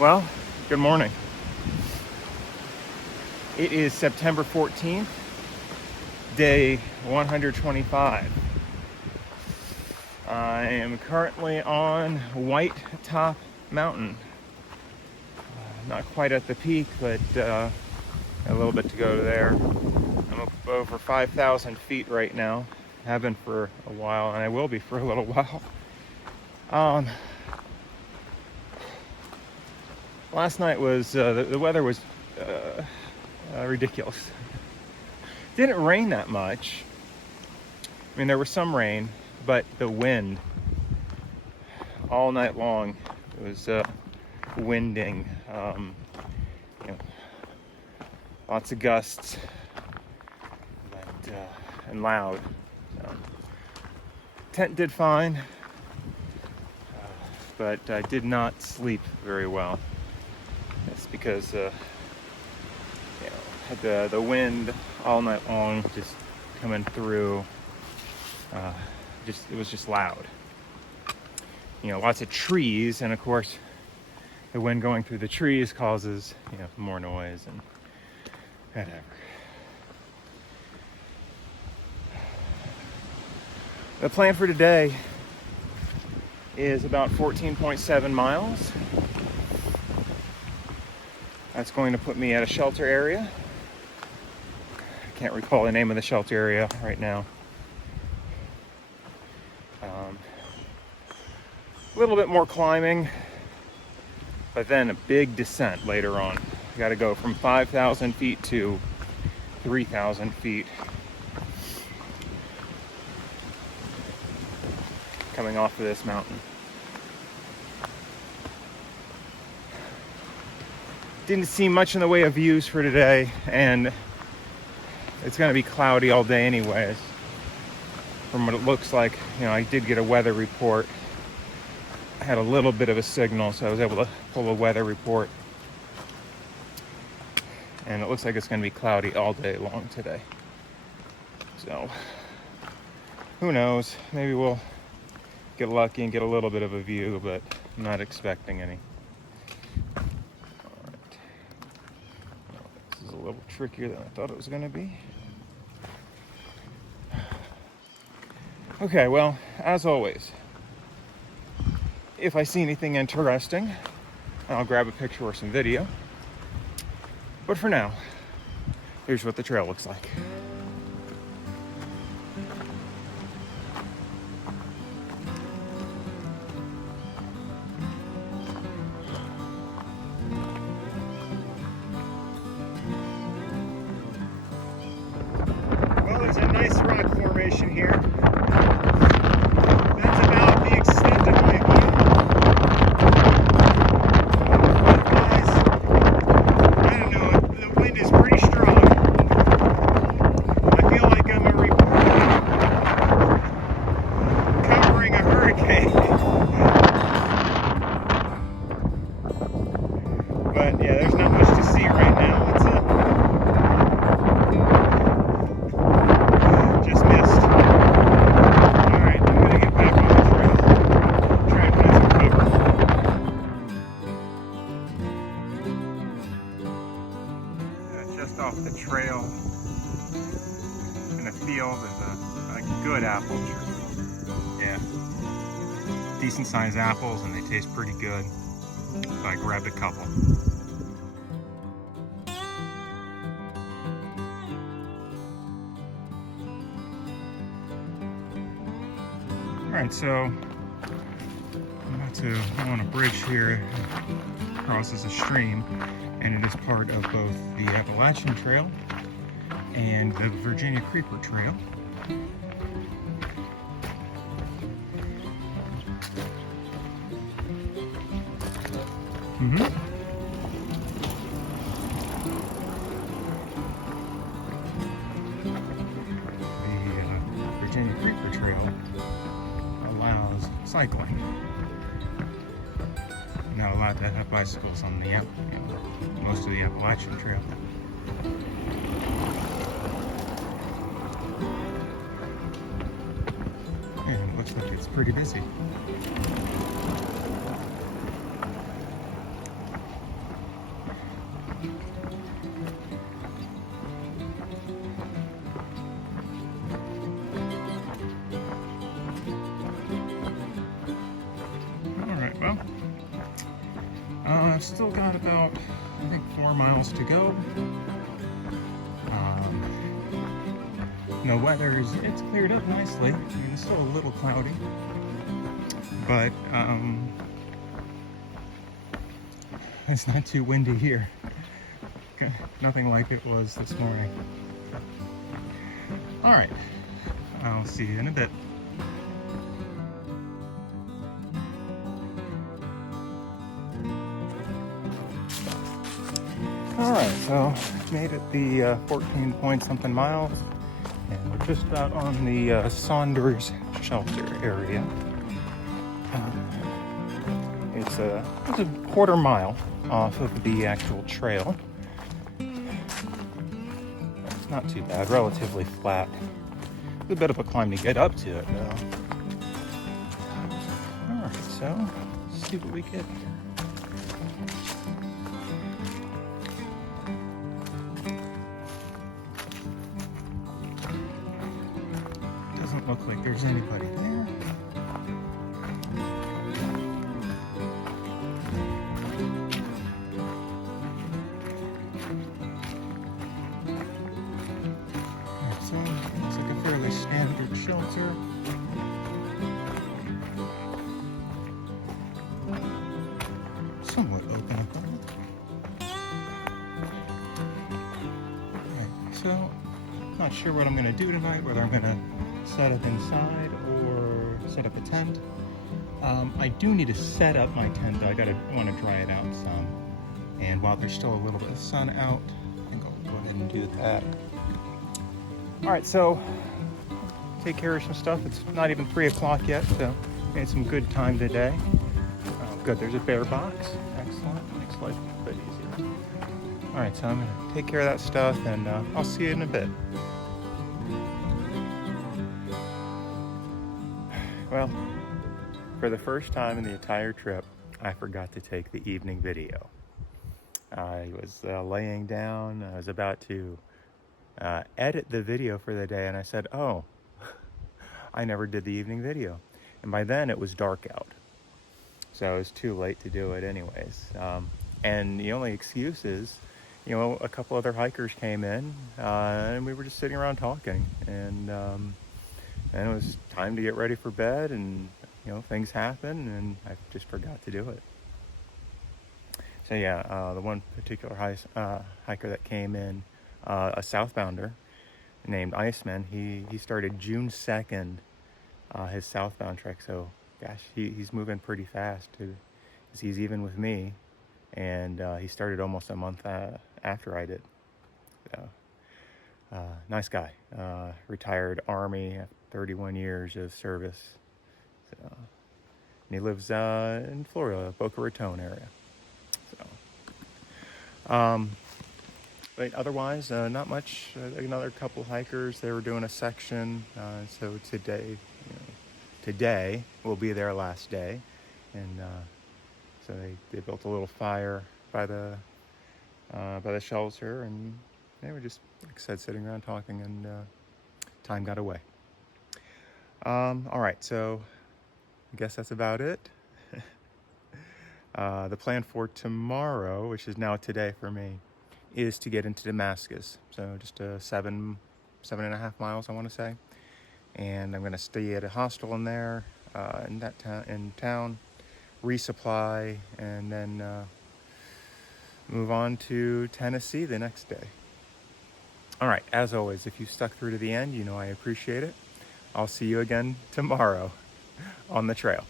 Well, good morning. It is September 14th, day 125. I am currently on White Top Mountain. Not quite at the peak, but a little bit to go to there. I'm up over 5,000 feet right now. Have been for a while, and I will be for a little while. Last night was, the weather was ridiculous. Didn't rain that much. I mean, there was some rain, but the wind all night long, it was winding, lots of gusts, and loud. Tent did fine, but I did not sleep very well. It's because had the wind all night long just coming through. It was just loud. Lots of trees, and of course the wind going through the trees causes more noise and whatever. The plan for today is about 14.7 miles. That's going to put me at a shelter area. I can't recall the name of the shelter area right now. A little bit more climbing, but then a big descent later on. You got to go from 5,000 feet to 3,000 feet. Coming off of this mountain. Didn't see much in the way of views for today, and it's going to be cloudy all day anyways. From what it looks like, I did get a weather report. I had a little bit of a signal, so I was able to pull a weather report. And it looks like it's going to be cloudy all day long today. So, who knows? Maybe we'll get lucky and get a little bit of a view, but I'm not expecting any. Alright. This is a little trickier than I thought it was going to be. Okay, well, as always, if I see anything interesting, I'll grab a picture or some video. But for now, here's what the trail looks like. Well, there's a nice rock formation here. That's about the extent of my view. Otherwise, I don't know, the wind is pretty strong. I feel like I'm a reporter covering a hurricane. But yeah, there's not much to see right now. Just missed. Alright, I'm gonna get back on the trail. Try and find some cover. Just off the trail in a field is a good apple tree. Yeah. Decent sized apples, and they taste pretty good. So I grabbed a couple. Alright, so I'm on a bridge here that crosses a stream, and it is part of both the Appalachian Trail and the Virginia Creeper Trail. The Virginia Creeper Trail allows cycling. Not allowed to have bicycles on the most of the Appalachian Trail. And it looks like it's pretty busy. I've still got about, I think, 4 miles to go. The weather it's cleared up nicely. I mean, it's still a little cloudy, but it's not too windy here. Nothing like it was this morning. All right, I'll see you in a bit. All right, so made it the 14 point something miles, and we're just about on the Saunders shelter area. It's a quarter mile off of the actual trail. It's not too bad, relatively flat. It's a bit of a climb to get up to it, though. All right, so let's see what we get. Doesn't look like there's anybody there. So it's like a fairly standard shelter. Somewhat open above. Alright, so not sure what I'm gonna do tonight, whether I'm gonna set up inside or set up a tent. I do need to set up my tent. I want to dry it out some, and while there's still a little bit of sun out, I think I'll go ahead and do that. All right, so take care of some stuff. It's not even 3 o'clock yet, so made some good time today. Oh, good, there's a bear box. Excellent, makes life a bit easier. All right, so I'm gonna take care of that stuff, and I'll see you in a bit. Well, for the first time in the entire trip, I forgot to take the evening video. I was laying down, I was about to edit the video for the day, and I said, oh, I never did the evening video. And by then it was dark out. So it was too late to do it anyways. And the only excuse is, you know, a couple other hikers came in, and we were just sitting around talking. And it was time to get ready for bed, and you know, things happen, and I just forgot to do it. So yeah, the one particular hiker that came in, a southbounder named Iceman, he started June 2nd, his southbound trek. So gosh, he's moving pretty fast too, 'cause he's even with me, and he started almost a month after I did. So, nice guy, retired Army, 31 years of service. So, and he lives in Florida, Boca Raton area. So, but otherwise, not much. Another couple hikers, they were doing a section. So today will be their last day, and so they built a little fire by the shelter, and they were just, like I said, sitting around talking, and time got away. All right, so I guess that's about it. The plan for tomorrow, which is now today for me, is to get into Damascus. So just 7.5 miles, I want to say. And I'm going to stay at a hostel in there, in town, resupply, and then move on to Tennessee the next day. All right, as always, if you stuck through to the end, you know I appreciate it. I'll see you again tomorrow on the trail.